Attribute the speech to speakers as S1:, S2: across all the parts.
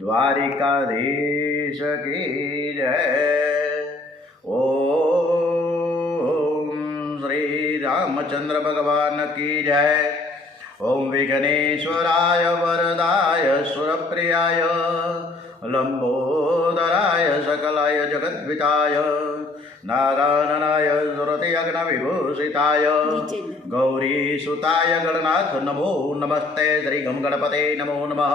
S1: દ્વારિકાધીશ કી જય. ઓમ શ્રી રામચંદ્ર ભગવાન કી જય. ઓમ વિઘ્નેશ્વરાય વરદાય સુરપ્રિયાય. લંબોદરાય સકલાય જગદ્વિતાય. નારાયણાય ગૌરી સુતાય ગણનાથ નમો નમસ્તે. શ્રી ગમ ગણપતે નમો નમઃ.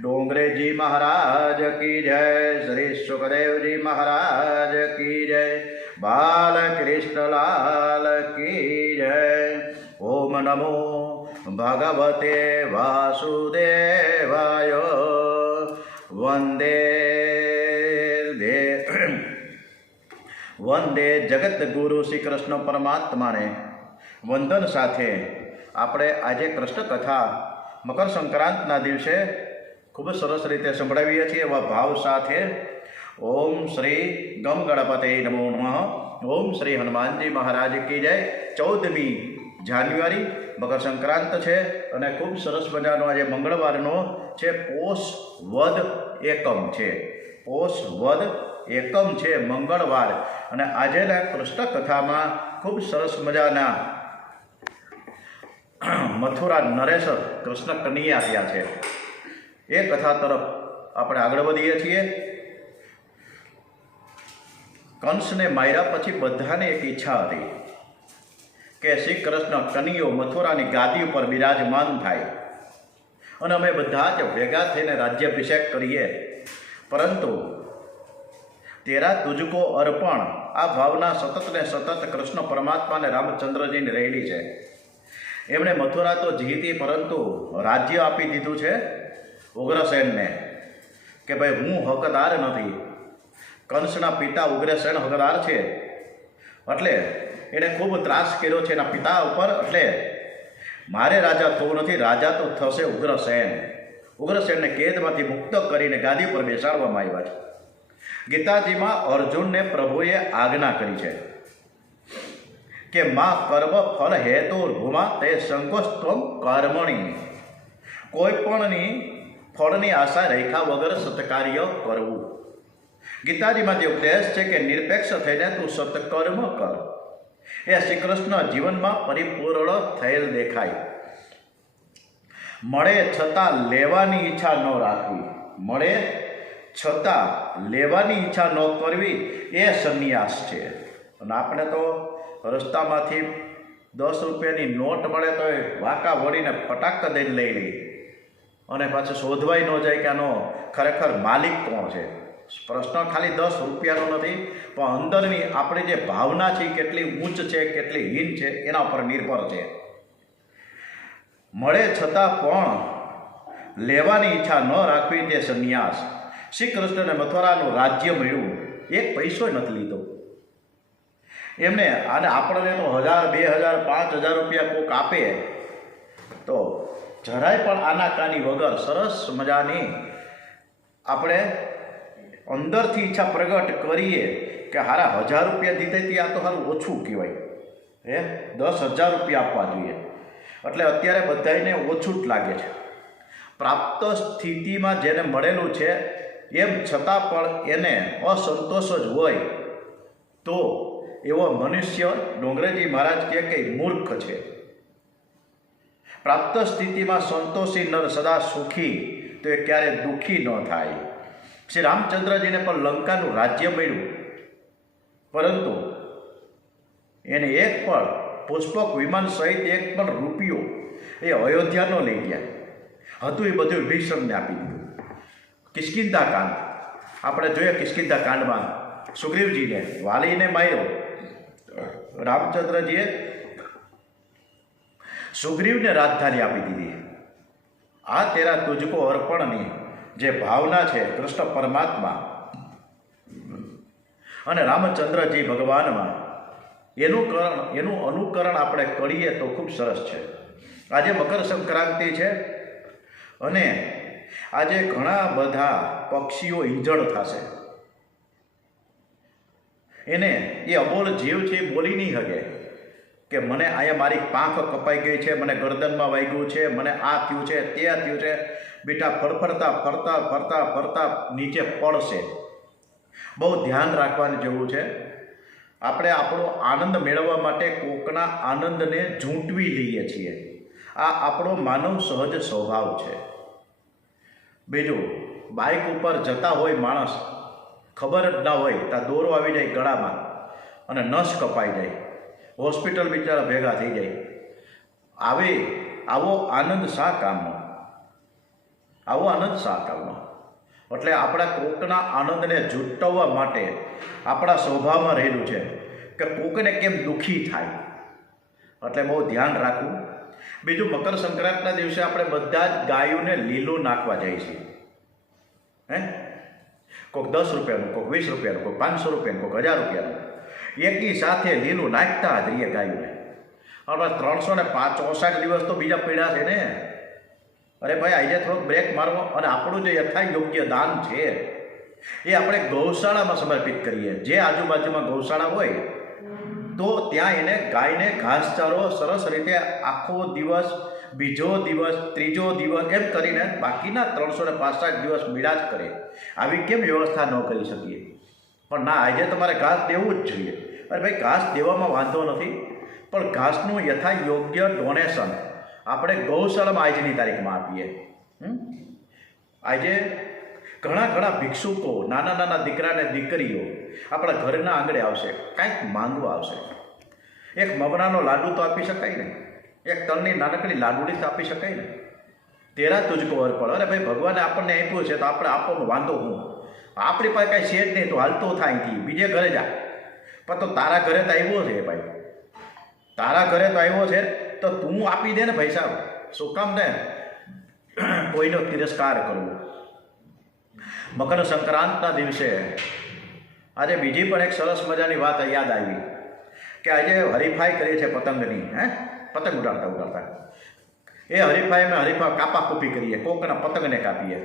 S1: ડોંગરેજી મહારાજ કી જય, શ્રી સુખદેવજી મહારાજ કી જય બાલકૃષ્ણલાલ કી જય. ઓમ નમો ભગવતે વાસુદેવાય. વંદે વંદે જગતગુરુ શ્રી કૃષ્ણ પરમાત્માને વંદન સાથે. આપણે આજે કૃષ્ણ કથા મકર સંક્રાંતના દિવસે ખૂબ જ સરસ રીતે સંભળાવીએ છીએ એવા ભાવ સાથે. ઓમ શ્રી ગમ ગણપતે નમો નમઃ. ઓમ શ્રી હનુમાનજી મહારાજ કી જય. ચૌદમી જાન્યુઆરી મકર સંક્રાંત છે અને ખૂબ સરસ મજાનો આજે મંગળવારનો છે પોષ વદ એકમ છે. પોષ વદ એકમ છે મંગળવાર. અને આજેના કૃષ્ણ કથામાં ખૂબ સરસ મજાના મથુરા નરેશ કૃષ્ણ કનૈયા થયા છે. એ કથા તરફ આપણે આગળ વધીએ છીએ. કંસને માર્યા પછી બધાને એક ઈચ્છા હતી કે શ્રી કૃષ્ણ કનિયો મથુરાની ગાદી ઉપર બિરાજમાન થાય. અને અમે બધા જ ભેગા થઈને રાજ્યાભિષેક કરીએ. પરંતુ તેરા તુજકો અર્પણ આ ભાવના સતત ને સતત કૃષ્ણ પરમાત્માને રામચંદ્રજીને રહેલી છે. એમણે મથુરા તો જીતી પરંતુ રાજ્ય આપી દીધું છે. ઉગ્રસેનને કે ભાઈ, હું હકદાર નથી. કંસના પિતા ઉગ્રસેન હકદાર છે. એટલે એણે ખૂબ ત્રાસ કર્યો છે એના પિતા ઉપર. એટલે મારે રાજા થવું નથી, રાજા તો થશે ઉગ્રસેન ઉગ્રસેનને કેદમાંથી મુક્ત કરીને ગાદી પર બેસાડવામાં આવ્યા છે. ગીતાજીમાં અર્જુનને પ્રભુએ આજ્ઞા કરી છે કે મા કર્મ ફળ હેતુ ભૂમા તે સંકોચત્વમ કર્મણી. કોઈ પણની ફળની આશા રેખા વગર સત્કાર્ય કરવું. ગીતાજીમાં જે ઉપદેશ છે કે નિરપેક્ષ થઈને તું સત્કર્મ કર. એ શ્રી કૃષ્ણ જીવનમાં પરિપૂર્ણ થયેલ દેખાય. મળે છતાં લેવાની ઈચ્છા ન રાખવી. મળે છતાં લેવાની ઈચ્છા ન કરવી એ સંન્યાસ છે. અને આપણે તો રસ્તામાંથી દસ રૂપિયાની નોટ મળે તો એ વાંકા વળીને ફટાક દઈને લઈ લઈ અને પાછું શોધવાય ન જાય કે આનો ખરેખર માલિક કોણ છે? પ્રશ્ન ખાલી દસ રૂપિયાનો નથી, પણ અંદરની આપણી જે ભાવના છે, કેટલી ઊંચ છે, કેટલી હીન છે, એના ઉપર નિર્ભર છે. મળે છતાં પણ લેવાની ઈચ્છા ન રાખવી તે સંન્યાસ. શ્રી કૃષ્ણને મથુરાનું રાજ્ય મળ્યું, એક પૈસો નથી લીધો. એમને, અને આપણને તો હજાર, બે હજાર, પાંચ હજાર રૂપિયા કોક આપે. તો જરાય પણ આનાકાની વગર સરસ મજાની આપણે અંદરથી ઈચ્છા પ્રગટ કરીએ કે હારા હજાર રૂપિયા દીધેથી આ તો સારું ઓછું કહેવાય. હે? દસ હજાર રૂપિયા આપવા જોઈએ. એટલે અત્યારે બધાને ઓછું જ લાગે છે. પ્રાપ્ત સ્થિતિમાં જેને મળેલું છે, એમ છતાં પણ એને અસંતોષ જ હોય તો એવો મનુષ્ય ડોંગરેજી મહારાજ કહે કે મૂર્ખ છે. પ્રાપ્ત સ્થિતિમાં સંતોષી નર સદા સુખી, તો એ ક્યારે દુઃખી ન થાય. શ્રી રામચંદ્રજીને પણ લંકાનું રાજ્ય મળ્યું. પરંતુ એને એક પણ પુષ્પક વિમાન સહિત એક પણ રૂપિયો એ અયોધ્યાનો લઈ ગયા. હતું એ બધું ભીષણને આપી દીધું. કિષ્કિંધા કાંડ. આપણે જોઈએ કિષ્કિંધા કાંડમાં સુગ્રીવજીને વાલીને માર્યો. રામચંદ્રજીએ સુગ્રીવને રાજધાની આપી દીધી. આ તેરા તુજકો અર્પણની જે ભાવના છે, કૃષ્ણ પરમાત્મા, અને રામચંદ્રજી ભગવાનમાં, એનું કરણ, એનું અનુકરણ આપણે કરીએ તો ખૂબ સરસ છે. આજે મકર સંક્રાંતિ છે, અને આજે ઘણા બધા પક્ષીઓ ઇંજળ થશે. એને એ અબોલ જીવ છે બોલી નહીં શકે કે મને અહીંયા મારી પાંખ કપાઈ ગઈ છે, મને ગરદનમાં વાગ્યું છે, મને આ થયું છે, તે થયું છે. બેટા, ફરફરતા, ફરતા ફરતા ફરતા નીચે પડશે. બહુ ધ્યાન રાખવાની જરૂર છે. આપણે આપણો આનંદ મેળવવા માટે કોકના આનંદને ઝૂંટવી લઈએ છીએ. આ આપણો માનવ સહજ સ્વભાવ છે. બીજું, બાઇક ઉપર જતા હોય માણસ, ખબર જ ના હોય, ત્યાં દોરો આવી જાય ગળામાં અને નસ કપાઈ જાય. હોસ્પિટલ બિચારા ભેગા થઈ જાય. આવે આવો આનંદ શા કામનો? આવો આનંદ શા કામનો? એટલે આપણા કોકના આનંદને જૂટવવા માટે આપણા સ્વભાવમાં રહેલું છે કે કોકને કેમ દુઃખી થાય. એટલે બહુ ધ્યાન રાખવું. બીજું મકર સંક્રાંતના દિવસે આપણે બધા જ ગાયોને લીલું નાખવા જઈએ છીએ. હે? કોઈક દસ રૂપિયાનું કોઈક વીસ રૂપિયાનું કોઈક પાંચસો રૂપિયાનું કોઈક હજાર રૂપિયાનું. એકી સાથે લીલું નાખતા જ રહીએ ગાયોને હવે ત્રણસો ને પાંચ ચોસઠ દિવસ તો બીજા પીડા છે ને. અરે ભાઈ, આજે થોડોક બ્રેક મારવો અને આપણું જે યથા યોગ્ય દાન છે, એ આપણે ગૌશાળામાં સમર્પિત કરીએ. જે આજુબાજુમાં ગૌશાળા હોય, તો ત્યાં એને ગાયને ઘાસચારો સરસ રીતે આખો દિવસ, બીજો દિવસ, ત્રીજો દિવસ એમ કરીને બાકીના ત્રણસો ને પાસઠ દિવસ મીડા જ કરે. આવી કેમ વ્યવસ્થા ન કરી શકીએ? પણ ના, આજે તમારે ઘાસ દેવું જ જોઈએ. અરે ભાઈ ઘાસ દેવામાં વાંધો નથી, પણ ઘાસનું યથા યોગ્ય ડોનેશન આપણે ગૌશાળામાં આજની તારીખમાં આપીએ? આજે ઘણા ઘણા ભિક્ષુકો, નાના નાના દીકરાને દીકરીઓ આપણા ઘરના આંગણે આવશે, કાંઈક માંગવા આવશે. એક મમરાનો લાડુ તો આપી શકાય ને. એક તલની નાનકડી લાડુડી તો આપી શકાય ને. તેરા તુજકો અર્પણ. અરે ભાઈ, ભગવાને આપણને આપ્યું છે તો આપણે આપવાનો વાંધો હું? આપણી પાસે કાંઈ છે જ નહીં, તો હાલતો થાયથી બીજે ઘરે જા. પણ તો તારા ઘરે તો આવ્યો છે ભાઈ. તારા ઘરે તો આવ્યો છે, તો તું આપી દે ને ભાઈ સાહેબ. શું કામ ને? કોઈનો તિરસ્કાર કરવો. મકર સંક્રાંતના દિવસે આજે બીજી પણ એક સરસ મજાની વાત યાદ આવી કે આજે હરીફાઈ કરી છે પતંગની, હે? પતંગ ઉડાડતા ઉડાડતા. એ હરીફાઈમાં હરીફા કાપા કૂપી કરીએ, કોકના પતંગને કાપીએ.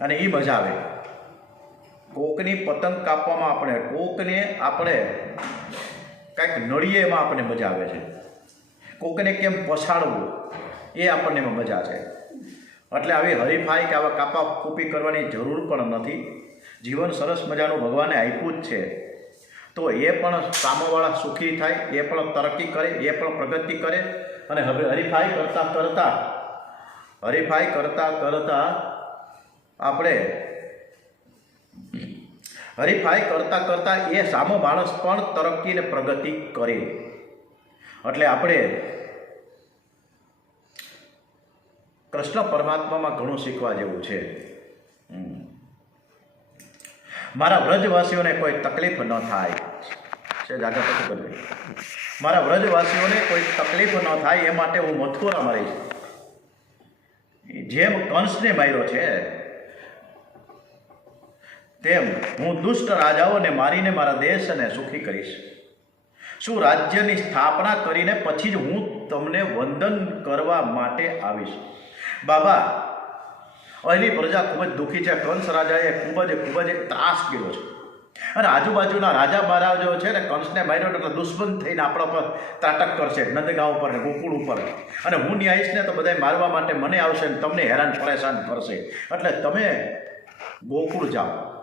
S1: અને એ મજા આવે. કોકની પતંગ કાપવામાં આપણે, કોકને આપણે કાંઈક નળીએ એમાં આપણને મજા આવે છે. કોકને કેમ પછાડવું, એ આપણને એમાં મજા છે. એટલે આવી હરીફાઈ કે આવા કાપા કૂપી કરવાની જરૂર પણ નથી. જીવન સરસ મજાનું ભગવાને આપ્યું જ છે. તો એ પણ સામોવાળા સુખી થાય, એ પણ તરક્કી કરે, એ પણ પ્રગતિ કરે. અને હવે હરીફાઈ કરતાં કરતાં, હરીફાઈ કરતાં કરતાં આપણે હરીફાઈ કરતાં કરતાં એ સામો માણસ પણ તરક્કી ને પ્રગતિ કરે. એટલે આપણે કૃષ્ણ પરમાત્મામાં ઘણું શીખવા જેવું છે. મારા વ્રજવાસીઓને કોઈ તકલીફ ન થાય. છે જાગૃત કરવી. મારા વ્રજવાસીઓને કોઈ તકલીફ ન થાય એ માટે હું મથુરા મારીશ જેમ કંસને માર્યો છે તેમ હું દુષ્ટ રાજાઓને મારીને મારા દેશને સુખી કરીશ. શું રાજ્યની સ્થાપના કરીને પછી જ હું તમને વંદન કરવા માટે આવીશ? બાબા, અહીંની પ્રજા ખૂબ જ દુઃખી છે. કંસ રાજાએ ખૂબ જ ખૂબ જ ત્રાસ કર્યો છે. અને આજુબાજુના રાજા મહારાજો છે ને, કંસને માર્યો એટલે દુશ્મન થઈને આપણા પર ત્રાટક કરશે, નંદગાંવ ઉપર ને ગોકુળ ઉપર. અને હું ન્યાયીશને તો બધા મારવા માટે મને આવશે ને તમને હેરાન, પરેશાન કરશે. એટલે તમે ગોકુળ જાઓ.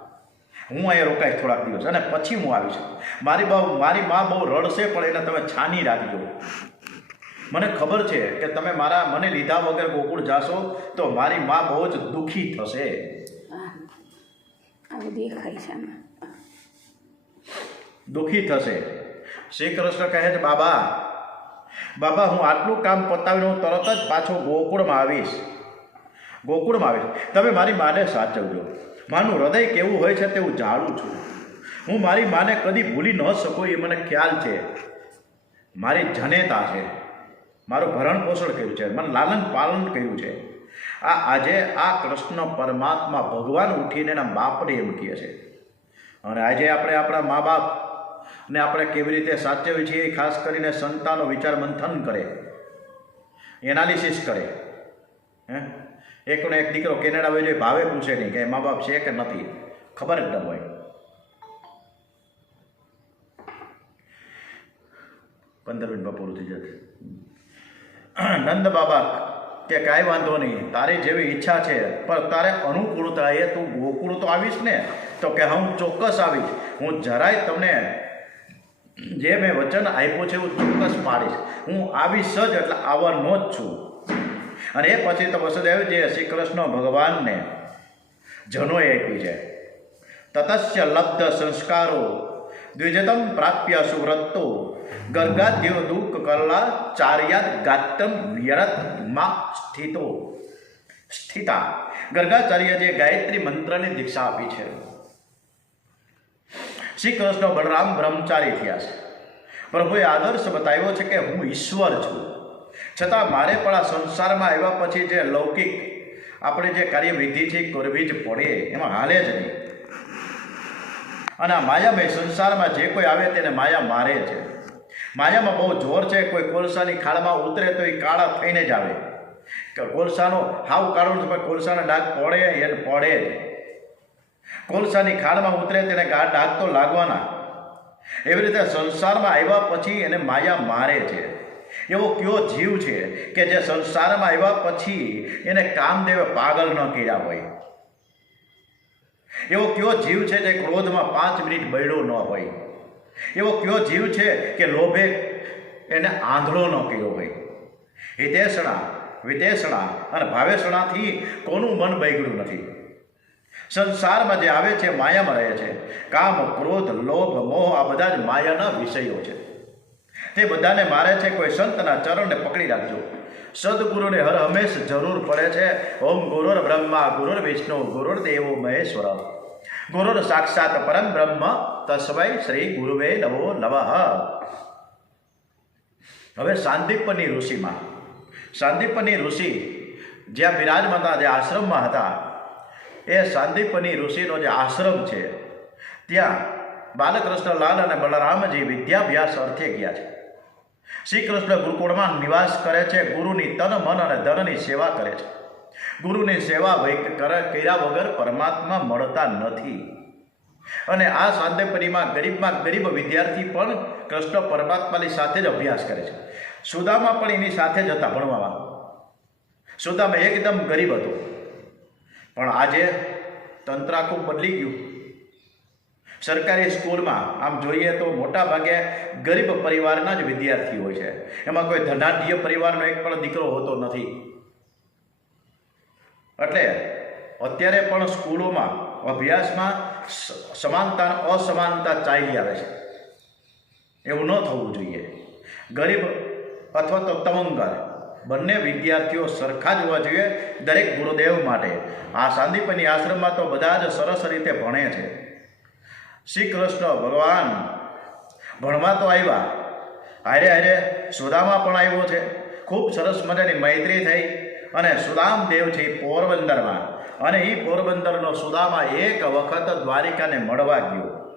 S1: હું અહીંયા રોકાઈશ થોડાક દિવસ અને પછી હું આવીશ. મારી બા મારી મા બહુ રડશે પણ એને તમે છાની રાખજો. મને ખબર છે કે તમે મારા મને લીધા વગર ગોકુળ જાશો તો મારી મા બહુ જ દુઃખી થશે. દુઃખી થશે. શ્રી કૃષ્ણ કહે છે બાબા બાબા હું આટલું કામ પતાવીને હું તરત જ પાછો ગોકુળમાં આવીશ. ગોકુળમાં આવીશ. તમે મારી માને સાચવજો. માનું હૃદય કેવું હોય છે તે હું જાણું છું. હું મારી માને કદી ભૂલી ન શકું, એ મને ખ્યાલ છે. મારી જનેતા છે. મારું ભરણ પોષણ કર્યું છે. મને લાલન પાલન કર્યું છે. આ આજે આ કૃષ્ણ પરમાત્મા ભગવાન ઉઠીને એના બાપને એમ કહે છે. અને આજે આપણે આપણા મા બાપ ને આપણે કેવી રીતે સાચવીએ છીએ ખાસ કરીને સંતાનો વિચાર મંથન કરે. એનાલિસિસ કરે. હે? એકનો એક દીકરો કેનેડા વહી જોઈએ ભાવે પૂછે નહીં કે મા બાપ છે કે નથી. ખબર જ ન હોય. પંદર મિનિટ બપોર થઈ જશે નંદ બાબા કે કાંઈ વાંધો નહીં, તારી જેવી ઈચ્છા છે, પણ તારે અનુકૂળતા એ તું ગોકુળ તો આવીશ ને, તો કે હું ચોક્કસ આવીશ. હું જરાય તમને જે મેં વચન આપ્યું છે, હું ચોક્કસ પાડીશ. હું આવીશ જ, એટલે આવવાનો જ છું. અને એ પછી તો વસુદેવ જે શ્રી કૃષ્ણ ભગવાનને જનોએ આપી છે. તતસ્ય લબ્ધ સંસ્કારો દ્વિજતમ પ્રાપ્ય સુવ્રતો ગર્ગાદ્યો દુઃખ કરલા ચાર્યાત ગાતમ વ્યરતમાં સ્થિતો. સ્થિતા. ગર્ગાચાર્ય જે ગાયત્રી મંત્રની દીક્ષા આપી છે. શ્રી કૃષ્ણ બળરામ બ્રહ્મચારી થયા છે. પ્રભુએ આદર્શ બતાવ્યો છે કે હું ઈશ્વર છું. છતાં મારે પણ આ સંસારમાં આવ્યા પછી જે લૌકિક આપણે જે કાર્યવિધિ છે કરવી જ પડે. એમાં હાલે જ નહીં. અને આ માયામય સંસારમાં જે કોઈ આવે તેને માયા મારે છે. માયામાં બહુ જોર છે, કોઈ કોલસાની ખાડમાં ઉતરે તો એ કાળા થઈને જ આવે. કે કોલસાનો હાવ કાળો તો કોલસાના ડાઘ પડે એને પડે જ. કોલસાની ખાડમાં ઉતરે તેને ડાઘ તો લાગવાના. એવી રીતે સંસારમાં આવ્યા પછી એને માયા મારે છે. એવો કયો જીવ છે કે જે સંસારમાં આવ્યા પછી એને કામદેવે પાગલ ન કર્યા હોય. એવો કયો જીવ છે જે ક્રોધમાં પાંચ મિનિટ બળ્યો ન હોય. એવો કયો જીવ છે કે લોભે એને આંધળો ન કર્યો હોય. હિતેષણા, વિતેષણા અને ભાવેષણાથી કોનું મન બગડ્યું નથી. સંસારમાં જે આવે છે, માયામાં રહે છે. કામ, ક્રોધ, લોભ, મોહ આ બધા જ માયાના વિષયો છે. તે બધાને મારે છે કોઈ સંતના ચરણને પકડી રાખજો. સદગુરુને હર હંમેશ જરૂર પડે છે. ઓમ ગુરુર બ્રહ્મા, ગુરુર વિષ્ણુ, ગુરુર દેવો, મહેશ્વર. ગુરુર સાક્ષાત પરમ બ્રહ્મ, તસ્મય શ્રી ગુરુવે નમો નમઃ. હવે સાંદીપની ઋષિમાં, સાંદીપની ઋષિ જ્યાં બિરાજમાન હતા જે આશ્રમમાં હતા, એ સાંદીપની ઋષિનો જે આશ્રમ છે, ત્યાં બાલકૃષ્ણ લાલ અને બલરામજી વિદ્યાભ્યાસ અર્થે ગયા છે. શ્રી કૃષ્ણ ગુરુકુળમાં નિવાસ કરે છે, ગુરુની તન, મન અને ધનની સેવા કરે છે. ગુરુની સેવા કર્યા વગર પરમાત્મા મળતા નથી. અને આ સાંદેપરીમાં ગરીબમાં ગરીબ વિદ્યાર્થી પણ કૃષ્ણ પરમાત્માની સાથે જ અભ્યાસ કરે છે. સુદામા પણ એની સાથે જ હતા ભણવામાં. સુદામા એકદમ ગરીબ હતો. પણ આજે તંત્ર આખું બદલી ગયું. સરકારી સ્કૂલમાં, આમ જોઈએ તો મોટા ભાગે ગરીબ પરિવારના જ વિદ્યાર્થી હોય છે. એમાં કોઈ ધનાઢ્ય પરિવારનો એક પણ દીકરો હોતો નથી. એટલે અત્યારે પણ સ્કૂલોમાં અભ્યાસમાં સમાનતા, અસમાનતા ચાલી આવે છે. એવું ન થવું જોઈએ. ગરીબ અથવા તો તમંગર, બંને વિદ્યાર્થીઓ સરખા જ હોવા જોઈએ દરેક ગુરુદેવ માટે. આ સાંદીપની આશ્રમમાં તો બધા જ સરસ રીતે ભણે છે. શ્રી કૃષ્ણ ભગવાન. ભણવા તો આવ્યા. હારે હારે સુદામા પણ આવ્યો છે. ખૂબ સરસ મજાની મૈત્રી થઈ અને સુદામ દેવ છે પોરબંદરમાં. અને એ પોરબંદરનો સુદામા એક વખત દ્વારિકાને મળવા ગયો.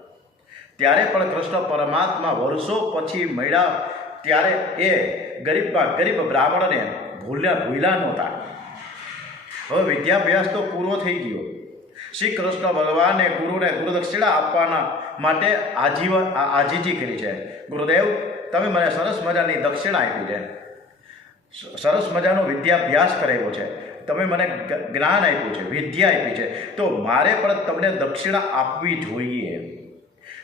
S1: ત્યારે પણ કૃષ્ણ પરમાત્મા વર્ષો પછી મળ્યા. ત્યારે એ ગરીબમાં ગરીબ બ્રાહ્મણને ભૂલ્યા ભૂલ્યા નહોતા. હવે વિદ્યાભ્યાસ તો પૂરો થઈ ગયો. શ્રી કૃષ્ણ ભગવાને ગુરુને ગુરુદક્ષિણા આપવાના માટે આજીવન આજીજી કરી છે. ગુરુદેવ, તમે મને સરસ મજાની દક્ષિણા આપી છે. સરસ મજાનો વિદ્યાભ્યાસ કરાવ્યો છે. તમે મને જ્ઞાન આપ્યું છે, વિદ્યા આપી છે. તો મારે પણ તમને દક્ષિણા આપવી જોઈએ.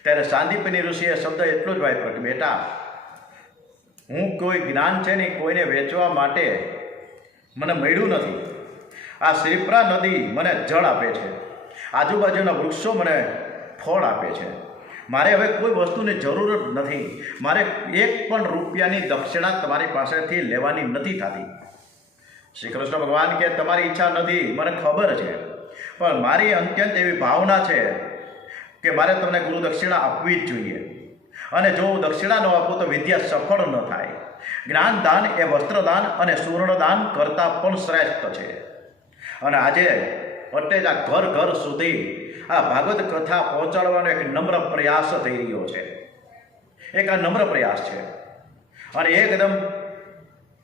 S1: ત્યારે સાંદીપની ઋષિએ શબ્દ એટલો જ વાપર્યો બેટા, હું કોઈ જ્ઞાન છે ને કોઈને વેચવા માટે મને મળ્યું નથી. આ શ્રીપ્રા નદી મને જળ આપે છે. આજુબાજુના વૃક્ષો મને ફળ આપે છે. મારે હવે કોઈ વસ્તુની જરૂર જ નથી. મારે એક પણ રૂપિયાની દક્ષિણા તમારી પાસેથી લેવાની નથી થતી. શ્રી કૃષ્ણ ભગવાન કે તમારી ઈચ્છા નથી, મને ખબર છે. પણ મારી અત્યંત એવી ભાવના છે કે મારે તમને ગુરુ દક્ષિણા આપવી જ જોઈએ. અને જો હું દક્ષિણા ન આપું તો વિદ્યા સફળ ન થાય. જ્ઞાનદાન એ વસ્ત્રદાન અને સુવર્ણદાન કરતાં પણ શ્રેષ્ઠ છે. અને આજે એટલે જ આ ઘર ઘર સુધી આ ભાગવત કથા પહોંચાડવાનો એક નમ્ર પ્રયાસ થઈ રહ્યો છે. એક આ નમ્ર પ્રયાસ છે. અને એકદમ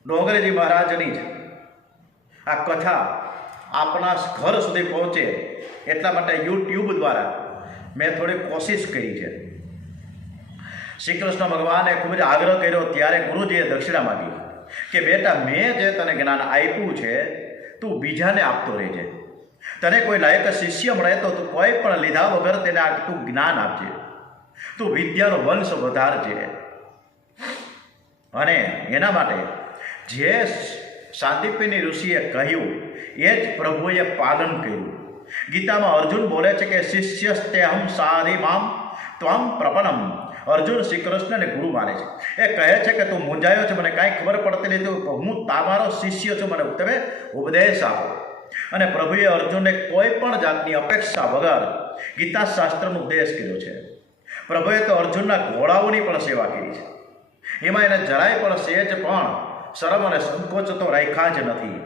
S1: ડોંગરેજી મહારાજની જ આ કથા આપણા ઘર સુધી પહોંચે એટલા માટે યુટ્યુબ દ્વારા મેં થોડી કોશિશ કરી છે. શ્રી કૃષ્ણ ભગવાને ખૂબ જ આગ્રહ કર્યો ત્યારે ગુરુજીએ દક્ષિણા માગી કે બેટા મેં જે તને જ્ઞાન આપ્યું છે, તું બીજાને આપતો રહેજે. તને કોઈ લાયક શિષ્ય મળે તો તું કોઈ પણ લીધા વગર તેને આ તું જ્ઞાન આપજે. તું વિદ્યાનો વંશ વધારજે. અને એના માટે જે શાંતિપીની ઋષિએ કહ્યું, એ જ પ્રભુએ પાલન કર્યું. ગીતામાં અર્જુન બોલે છે કે, શિષ્યસ્તે હમ સારી મામ ત્વમ પ્રપનમ અર્જુન શ્રી કૃષ્ણને ગુરુ માને છે. એ કહે છે કે, તું મૂંઝાયો છે, મને કાંઈ ખબર પડતી નથી. હું તમારો શિષ્ય છું. મને તમે ઉપદેશ આપો. અને પ્રભુએ અર્જુનને કોઈ પણ જાતની અપેક્ષા વગર ગીતા શાસ્ત્રનો ઉપદેશ કર્યો છે. પ્રભુએ તો અર્જુનના ઘોડાઓની પણ સેવા કરી છે. એમાં એને જરાય પણ સહેજ પણ, શરમ અને સંકોચ તો રાખ્યા જ નથી.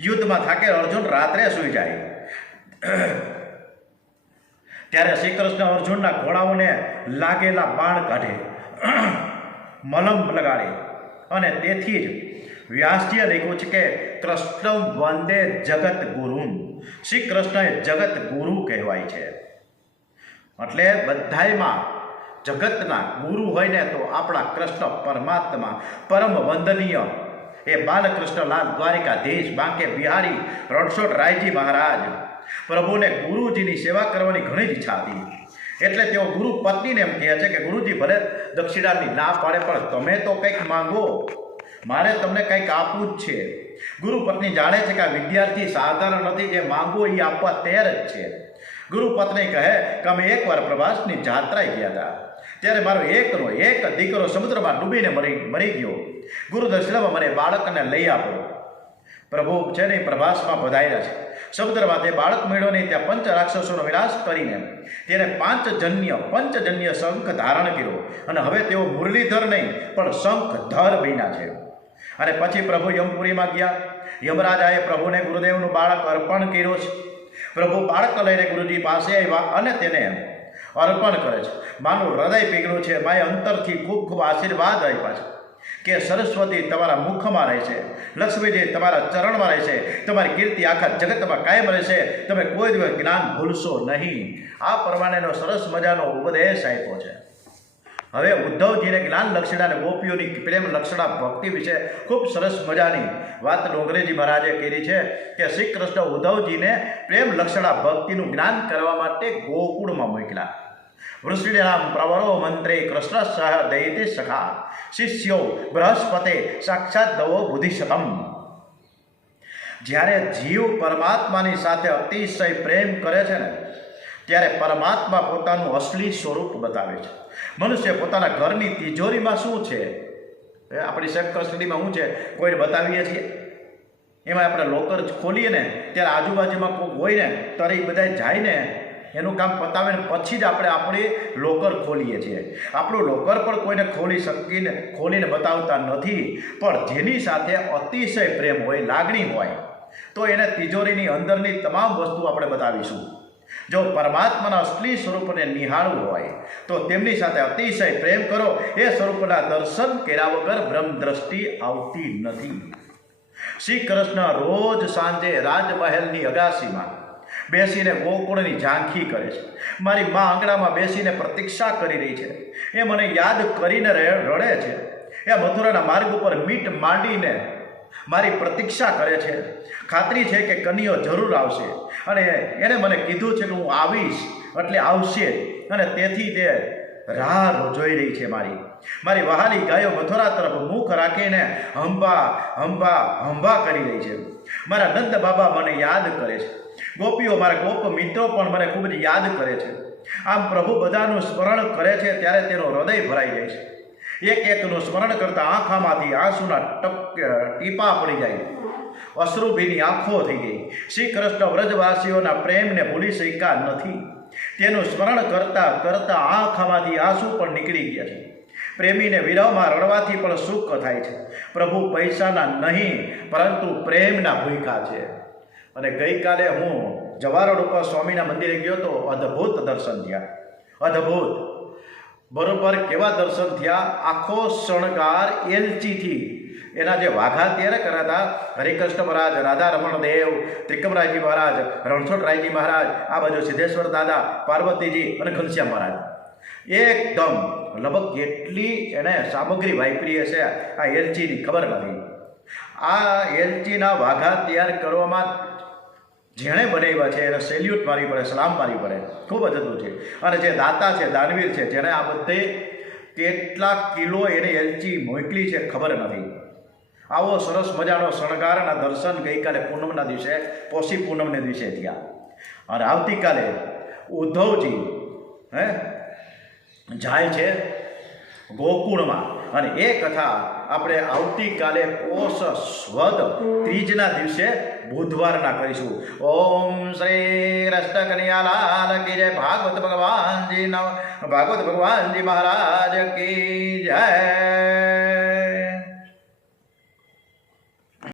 S1: યુદ્ધમાં થાકે અર્જુન રાત્રે સૂઈ જાય. ત્યારે શ્રી કૃષ્ણ અર્જુનના ઘોડાઓને લાગેલા બાણ કાઢે, મલમ લગાડે અને તેથી જ વ્યાસજીએ લખ્યું છે કે કૃષ્ણ વંદે જગત ગુરુ શ્રી કૃષ્ણ એ જગત ગુરુ કહેવાય છે. એટલે બધાયમાં જગતના ગુરુ હોય ને તો આપણા કૃષ્ણ પરમાત્મા પરમ વંદનીય. એ બાલકૃષ્ણલાલ દ્વારિકાધીશ બાંકે બિહારી રણછોડ રાયજી મહારાજ. પ્રભુને ગુરુજીની સેવા કરવાની ઘણી જ ઈચ્છા હતી. એટલે તેઓ ગુરુ પત્નીને એમ કહે છે કે ગુરુજી ભલે દક્ષિણાની ના પાડે પણ તમે તો કંઈક માંગો. મારે તમને કંઈક આપવું જ છે. ગુરુ પત્ની જાણે છે કે આ વિદ્યાર્થી સાધારણ નથી, જે માંગવો એ આપવા તૈયાર જ છે. ગુરુ પત્ની કહે, કે અમે એકવાર પ્રવાસની જાત્રાએ ગયા હતા ત્યારે મારો એકનો એક દીકરો સમુદ્રમાં ડૂબીને મરી મરી ગયો. ગુરુ દક્ષિણામાં મને બાળકને લઈ આપો પ્રભુ છે ને, પ્રભાસમાં વધાર્યા છે સમુદ્રમાં તે બાળક મેળવ્યો નહીં ત્યાં પંચ રાક્ષસોનો વિનાશ કરીને તેને પાંચજન્ય પંચજન્ય શંખ ધારણ કર્યો. અને હવે તેઓ મુરલીધર નહીં, પણ શંખધર બન્યા છે. અને પછી પ્રભુ યમપુરીમાં ગયા. યમરાજાએ પ્રભુને ગુરુદેવનું બાળક અર્પણ કર્યો છે. પ્રભુ બાળક લઈને ગુરુજી પાસે આવ્યા અને તેને અર્પણ કરે છે. માનું હૃદય પીગળું છે. માએ અંતરથી ખૂબ ખૂબ આશીર્વાદ આપ્યા છે કે સરસ્વતી તમારા મુખમાં રહે છે લક્ષ્મીજી તમારા ચરણમાં રહે છે તમારી કીર્તિ આખા જગતમાં કાયમ રહેશે. તમે કોઈ દિવસ જ્ઞાન ભૂલશો નહીં. આ પ્રમાણેનો સરસ મજાનો ઉપદેશ આપ્યો છે. હવે ઉદ્ધવજીને જ્ઞાન લક્ષણા અને ગોપીઓની પ્રેમ લક્ષણા ભક્તિ વિશે ખૂબ સરસ મજાની વાત ડોંગરેજી મહારાજે કરી છે કે શ્રી કૃષ્ણ ઉદ્ધવજીને પ્રેમ લક્ષણા ભક્તિનું જ્ઞાન કરવા માટે ગોકુળમાં મોકલ્યા. વૃષ્ણિનામ પ્રવરો મંત્રે કૃષ્ણ સહ દૈતે સખા. શિષ્યો બૃહસ્પતે સાક્ષાત દવો બુદ્ધિશતમ જ્યારે જીવ પરમાત્માની સાથે અતિશય પ્રેમ કરે છે ને, ત્યારે પરમાત્મા પોતાનું અસલી સ્વરૂપ બતાવે છે. મનુષ્ય પોતાના ઘરની તિજોરીમાં શું છે? આપણી શેખ કસ્ટડીમાં શું છે? કોઈને બતાવીએ છીએ? એમાં આપણે લોકર ખોલીએ ને, ત્યારે આજુબાજુમાં કોઈ હોય ને, ત્યારે એ બધા જાય ને, એનું કામ પતાવે ને, પછી જ આપણે આપણી લોકર ખોલીએ છીએ. આપણું લોકર પણ કોઈને ખોલી શકીને, ખોલીને બતાવતા નથી, પણ જેની સાથે અતિશય પ્રેમ હોય, લાગણી હોય, તો એને તિજોરીની અંદરની તમામ વસ્તુ આપણે બતાવીશું. જો પરમાત્માના અસલી સ્વરૂપને નિહાળવું હોય, તો તેમની સાથે અતિશય પ્રેમ કરો. એ સ્વરૂપના દર્શન કર્યા વગર બ્રહ્મદ્રષ્ટિ આવતી નથી. શ્રી કૃષ્ણ રોજ સાંજે રાજમહેલની અગાસીમાં બેસીને ગોકુળની ઝાંખી કરે છે. મારી મા આંગણામાં બેસીને પ્રતીક્ષા કરી રહી છે. એ મને યાદ કરીને રડે છે. એ મથુરાના માર્ગ ઉપર મીટ માંડીને મારી પ્રતીક્ષા કરે છે. ખાતરી છે કે કનિયો જરૂર આવશે. અને એણે મને કીધું છે કે હું આવીશ, એટલે આવશે. અને તેથી તે રાહ જોઈ રહી છે મારી. મારી વહાલી ગાયો મથુરા તરફ મુખ રાખીને હંભા હંભા હંભા કરી રહી છે. મારા નંદ બાબા મને યાદ કરે છે. ગોપીઓ, મારા ગોપ મિત્રો પણ મને ખૂબ જ યાદ કરે છે. આમ પ્રભુ બધાનું સ્મરણ કરે છે ત્યારે તેનો હૃદય ભરાઈ જાય છે. એક એકનું સ્મરણ કરતા આંખામાંથી આંસુના ટપ ટીપા પડી જાય. અશ્રુભીની આંખો થઈ ગઈ. શ્રી કૃષ્ણ વ્રજવાસીઓના પ્રેમને ભૂલી શક્યા નથી. તેનું સ્મરણ કરતા કરતા આંખામાંથી આંસુ પણ નીકળી ગયા છે. પ્રેમીને વિરહમાં રડવાથી પણ સુખ થાય છે. પ્રભુ પૈસાના નહીં, પરંતુ પ્રેમના ભૂમિકા છે. અને ગઈકાલે હું જવારોડ ઉપર સ્વામીના મંદિરે ગયો તો અદ્ભુત દર્શન થયા. અદ્ભુત. બરોબર કેવા દર્શન થયા? આખો શણગાર એલચીથી એના જે વાઘા ત્યારે કર્યા હતા હરિકૃષ્ણ મહારાજ રાધા રમણ દેવ ત્રિકમરાયજી મહારાજ, રણછોડરાયજી મહારાજ, આ બાજુ સિદ્ધેશ્વર દાદા, પાર્વતીજી અને ઘનશ્યામ મહારાજ. એકદમ લગભગ કેટલી એને સામગ્રી વાપરી હશે, આ એલચીની ખબર નથી. આ એલચીના વાઘા તૈયાર કરવામાં જેણે બનાવ્યા છે, એને સેલ્યુટ મારવી પડે, સલામ મારવી પડે. ખૂબ જ અદભુત છે. અને જે દાતા છે, દાનવીર છે, જેણે આ બધે કેટલા કિલો એને એલચી મોકલી છે, ખબર નથી. આવો સરસ મજાનો શણગારના દર્શન ગઈકાલે પૂનમના દિવસે પોષી પૂનમને દિવસે થયા. અને આવતીકાલે ઉદ્ધવજી, હે, જાય છે ગોકુળમાં. અને એ કથા આપણે આવતીકાલે પોષ સ્વદ ત્રીજના દિવસે બુધવારના કરીશું. ઓમ શ્રી રષ્ટ કનૈયાલાલ કી જય ભાગવત ભગવાનજી નવ ભાગવત ભગવાનજી મહારાજ કી જય.